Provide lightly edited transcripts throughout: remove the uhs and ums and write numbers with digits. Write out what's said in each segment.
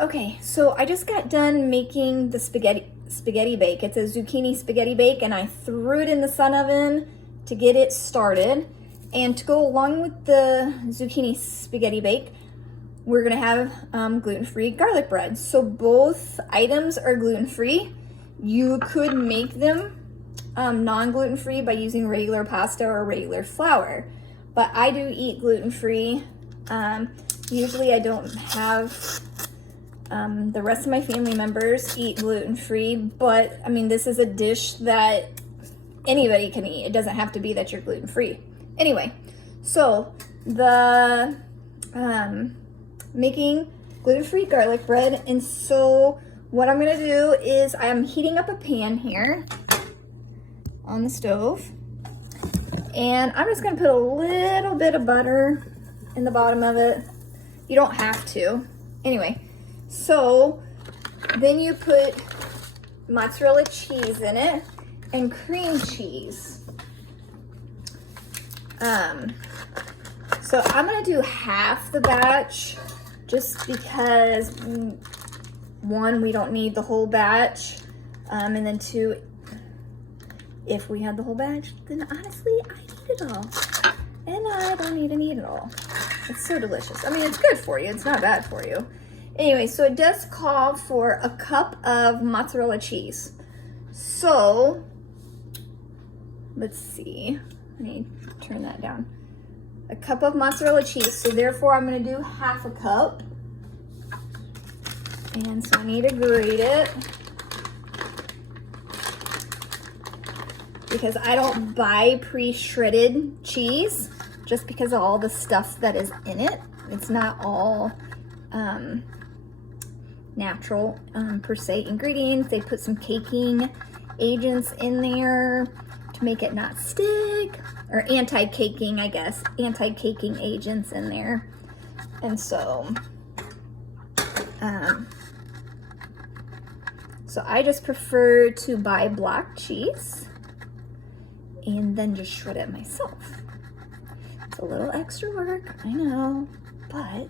Okay, so I just got done making the spaghetti bake. It's a zucchini spaghetti bake, and I threw it in the sun oven to get it started. And to go along with the zucchini spaghetti bake, we're gonna have gluten-free garlic bread. So both items are gluten-free. You could make them non-gluten-free by using regular pasta or regular flour, but I do eat gluten-free. Usually I don't have the rest of my family members eat gluten-free, but I mean, this is a dish that anybody can eat. It doesn't have to be that you're gluten-free. Anyway, so the making gluten-free garlic bread, and so what I'm gonna do is I'm heating up a pan here on the stove, and I'm just gonna put a little bit of butter in the bottom of it. You don't have to. Anyway, so then you put mozzarella cheese in it and cream cheese. So I'm gonna do half the batch just because one, we don't need the whole batch, and then two, if we had the whole batch, then honestly, I eat it all. And I don't even eat it all. It's so delicious. I mean, it's good for you. It's not bad for you. Anyway, so it does call for a cup of mozzarella cheese. So, let's see. I need to turn that down. A cup of mozzarella cheese. So therefore, I'm going to do half a cup. And so I need to grate it, because I don't buy pre-shredded cheese just because of all the stuff that is in it. It's not all natural per se ingredients. They put some caking agents in there to make it not stick, or anti-caking, I guess, anti-caking agents in there. And so I just prefer to buy block cheese and then just shred it myself. It's a little extra work, I know, but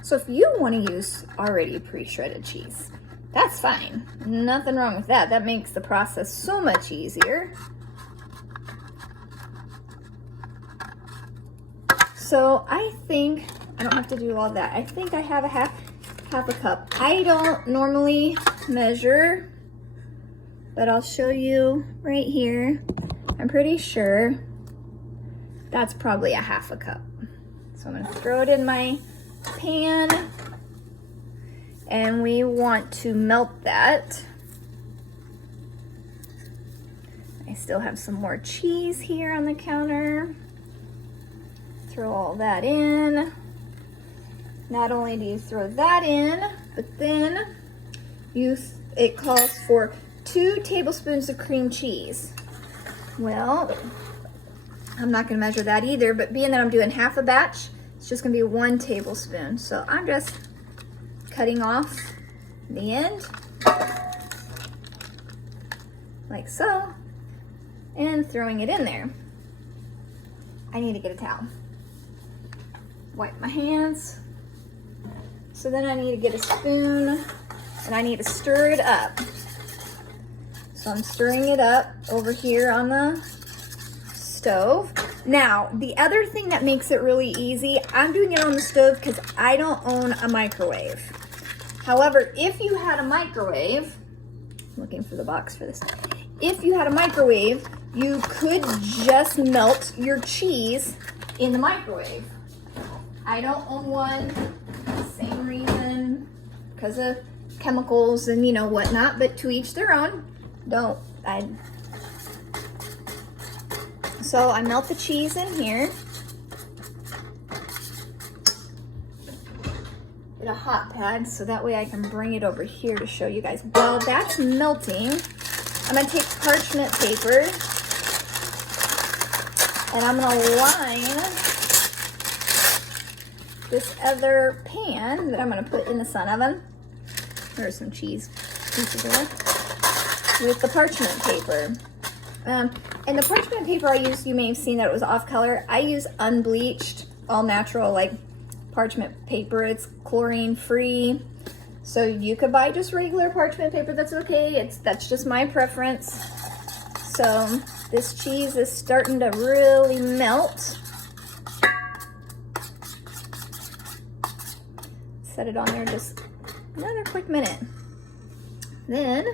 so if you want to use already pre-shredded cheese, that's fine. Nothing wrong with that. That makes the process so much easier. So I think I don't have to do all that. I think I have a half a cup. I don't normally measure, but I'll show you right here. I'm pretty sure that's probably a half a cup. So I'm gonna throw it in my pan, and we want to melt that. I still have some more cheese here on the counter. Throw all that in. Not only do you throw that in, but then it calls for 2 tablespoons of cream cheese. Well, I'm not gonna measure that either, but being that I'm doing half a batch, it's just gonna be 1 tablespoon. So I'm just cutting off the end, like so, and throwing it in there. I need to get a towel. Wipe my hands. So then I need to get a spoon, and I need to stir it up. So I'm stirring it up over here on the stove. Now, the other thing that makes it really easy, I'm doing it on the stove because I don't own a microwave. However, if you had a microwave, looking for the box for this. If you had a microwave, you could just melt your cheese in the microwave. I don't own one, same reason, because of chemicals and whatnot, but to each their own. So I melt the cheese in here. Get a hot pad so that way I can bring it over here to show you guys. While that's melting, I'm gonna take parchment paper and I'm gonna line this other pan that I'm gonna put in the sun oven. There's some cheese pieces there. With the parchment paper. And the parchment paper I used, you may have seen that it was off color. I use unbleached, all natural, like parchment paper. It's chlorine free. So you could buy just regular parchment paper, that's okay. That's just my preference. So this cheese is starting to really melt. Set it on there just another quick minute. Then,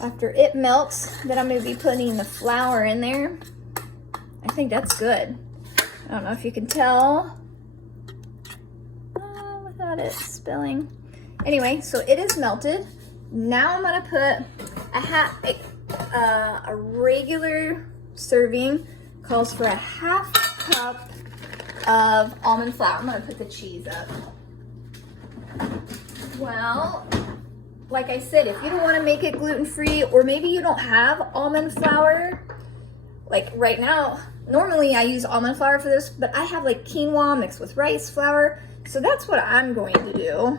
after it melts, then I'm gonna be putting the flour in there. I think that's good. I don't know if you can tell without it spilling. Anyway, so it is melted. Now I'm gonna put a regular serving calls for a half cup of almond flour. I'm gonna put the cheese up. Well, like I said, if you don't want to make it gluten-free, or maybe you don't have almond flour, like right now, normally I use almond flour for this, but I have like quinoa mixed with rice flour, so that's what I'm going to do,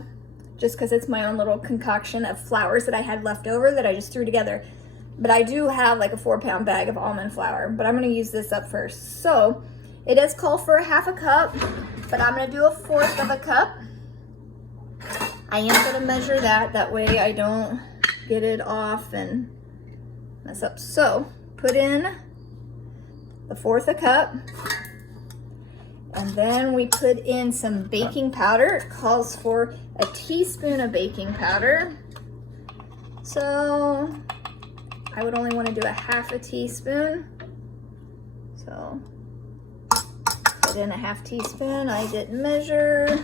just because it's my own little concoction of flours that I had left over that I just threw together. But I do have like a 4-pound bag of almond flour, but I'm going to use this up first. So it does call for a half a cup, but I'm going to do a 1/4 of a cup. I am going to measure that way I don't get it off and mess up. So put in the 1/4 a cup, and then we put in some baking powder. It calls for a teaspoon of baking powder. So I would only want to do a 1/2 teaspoon. So put in a 1/2 teaspoon. I didn't measure.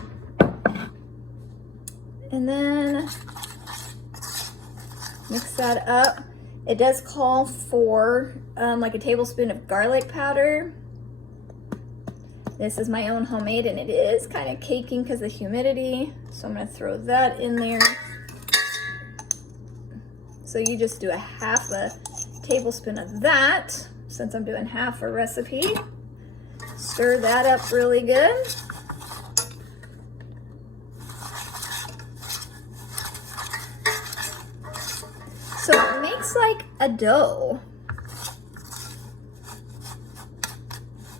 And then mix that up. It does call for like a tablespoon of garlic powder. This is my own homemade, and it is kind of caking because of the humidity. So I'm gonna throw that in there. So you just do a 1/2 tablespoon of that, since I'm doing half a recipe. Stir that up really good. So it makes like a dough.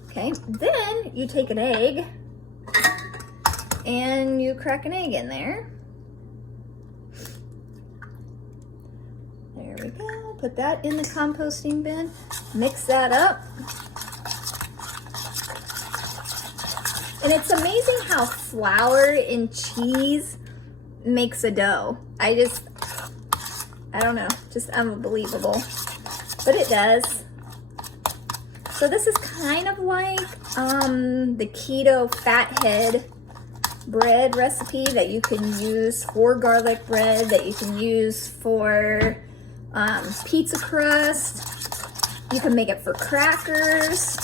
Okay, then you take an egg and you crack an egg in there. There we go. Put that in the composting bin. Mix that up. And it's amazing how flour and cheese makes a dough. I don't know, just unbelievable, but it does. So this is kind of like the keto fathead bread recipe that you can use for garlic bread, that you can use for pizza crust. You can make it for crackers.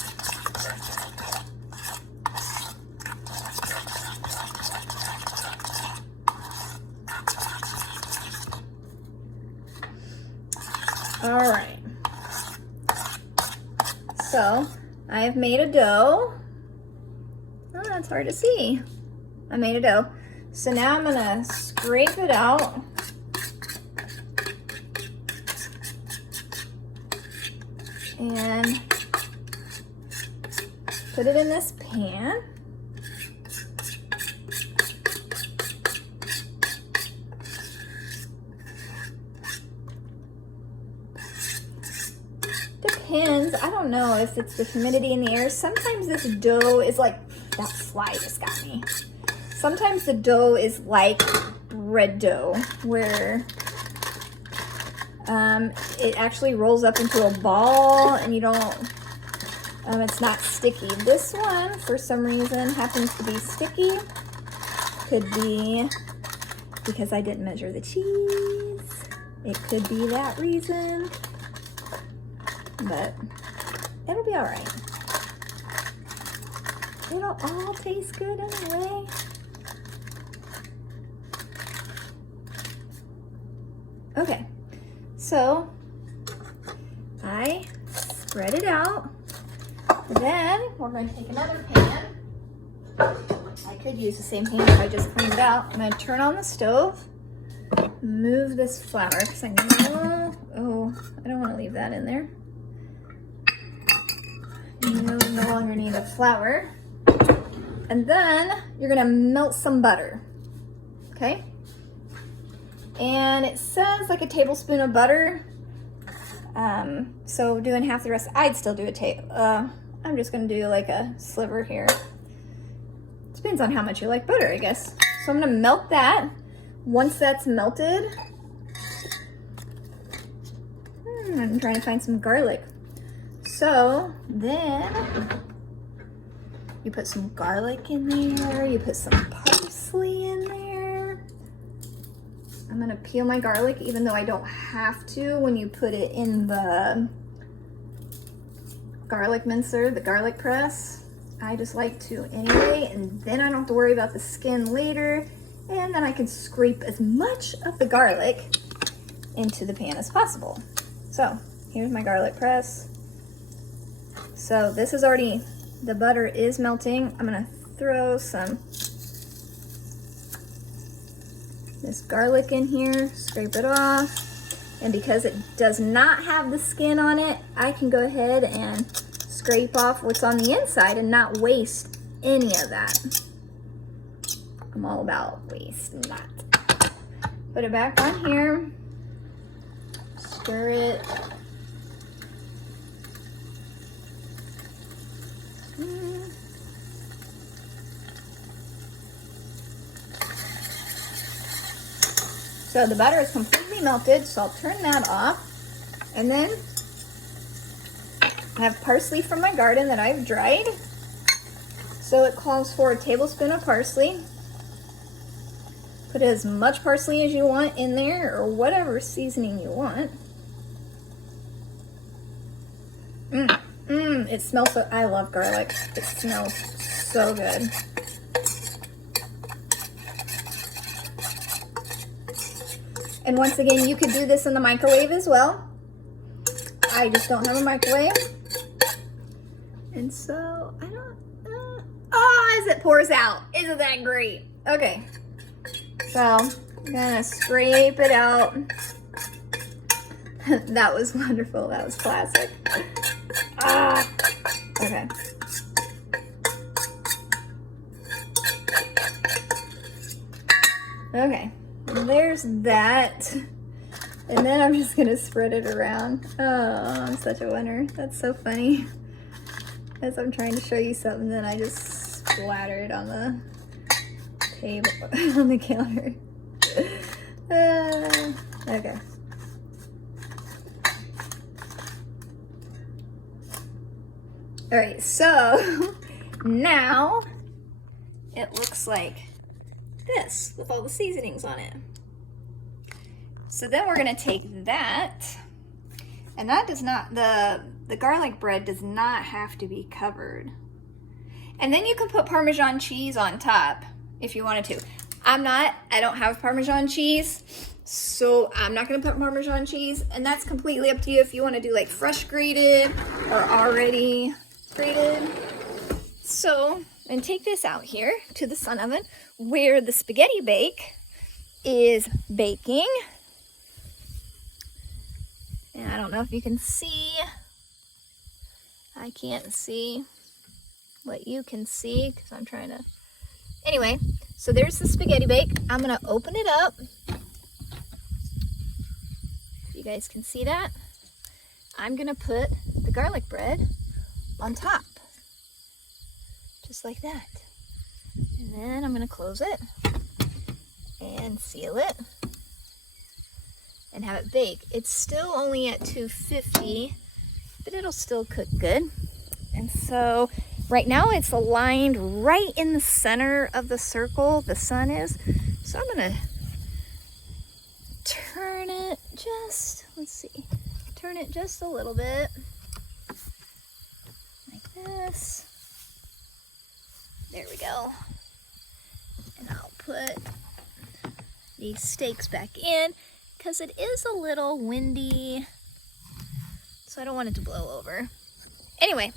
All right, so I have made a dough. Oh, that's hard to see. I made a dough. So now I'm gonna scrape it out. And put it in this pan. Depends. I don't know if it's the humidity in the air. Sometimes this dough is like, that fly just got me. Sometimes the dough is like bread dough, where it actually rolls up into a ball and you don't, it's not sticky. This one, for some reason, happens to be sticky. Could be because I didn't measure the cheese. It could be that reason. But it'll be all right. It'll all taste good anyway. Okay, so I spread it out. Then we're going to take another pan. I could use the same pan if I just cleaned it out. I'm going to turn on the stove, move this flour, because I know, I don't want to leave that in there. You no longer need a flour. And then you're gonna melt some butter, okay? And it says like a tablespoon of butter. So doing half the rest, I'd still do I'm just gonna do like a sliver here. Depends on how much you like butter, I guess. So I'm gonna melt that. Once that's melted, I'm trying to find some garlic. So then you put some garlic in there, you put some parsley in there. I'm gonna peel my garlic, even though I don't have to when you put it in the garlic mincer, the garlic press. I just like to anyway, and then I don't have to worry about the skin later, and then I can scrape as much of the garlic into the pan as possible. So here's my garlic press. So this is already, the butter is melting. I'm gonna throw this garlic in here, scrape it off. And because it does not have the skin on it, I can go ahead and scrape off what's on the inside and not waste any of that. I'm all about waste not. Put it back on here, stir it. So the butter is completely melted, so I'll turn that off. And then I have parsley from my garden that I've dried. So it calls for a tablespoon of parsley. Put as much parsley as you want in there, or whatever seasoning you want. It smells so, I love garlic. It smells so good. And once again, you could do this in the microwave as well. I just don't have a microwave. And so, I don't, as it pours out. Isn't that great? Okay. So, I'm gonna scrape it out. That was wonderful. That was classic. Okay. Okay. There's that. And then I'm just gonna spread it around. Oh, I'm such a winner. That's so funny. As I'm trying to show you something, then I just splatter it on the table, on the counter. Okay. All right, so now it looks like this with all the seasonings on it. So then we're gonna take that, and that does not, the garlic bread does not have to be covered. And then you can put Parmesan cheese on top if you wanted to. I don't have Parmesan cheese, so I'm not gonna put Parmesan cheese, and that's completely up to you if you wanna do like fresh grated or already grated. So, and take this out here to the sun oven where the spaghetti bake is baking. And I don't know if you can see. I can't see what you can see because I'm trying to. Anyway, so there's the spaghetti bake. I'm gonna open it up. You guys can see that. I'm gonna put the garlic bread on top. Just like that. And then I'm gonna close it and seal it and have it bake. It's still only at 250, but it'll still cook good. And so right now it's aligned right in the center of the circle, the sun is. So I'm gonna turn it just, turn it just a little bit, like this. There we go. And I'll put these steaks back in because it is a little windy, so I don't want it to blow over. Anyway,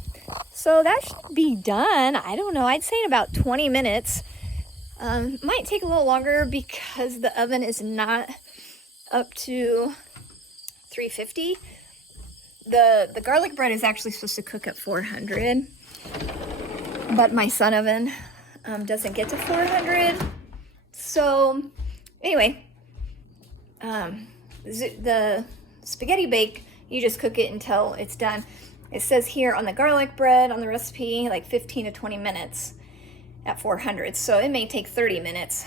so that should be done. I don't know, I'd say in about 20 minutes. Might take a little longer because the oven is not up to 350. The garlic bread is actually supposed to cook at 400, but my sun oven doesn't get to 400. So anyway, the spaghetti bake, you just cook it until it's done. It says here on the garlic bread on the recipe, like 15 to 20 minutes at 400. So it may take 30 minutes.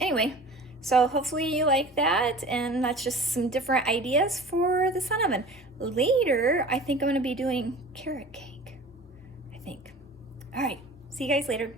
Anyway, so hopefully you like that, and that's just some different ideas for the sun oven. Later, I think I'm gonna be doing carrot cake, I think. All right, see you guys later.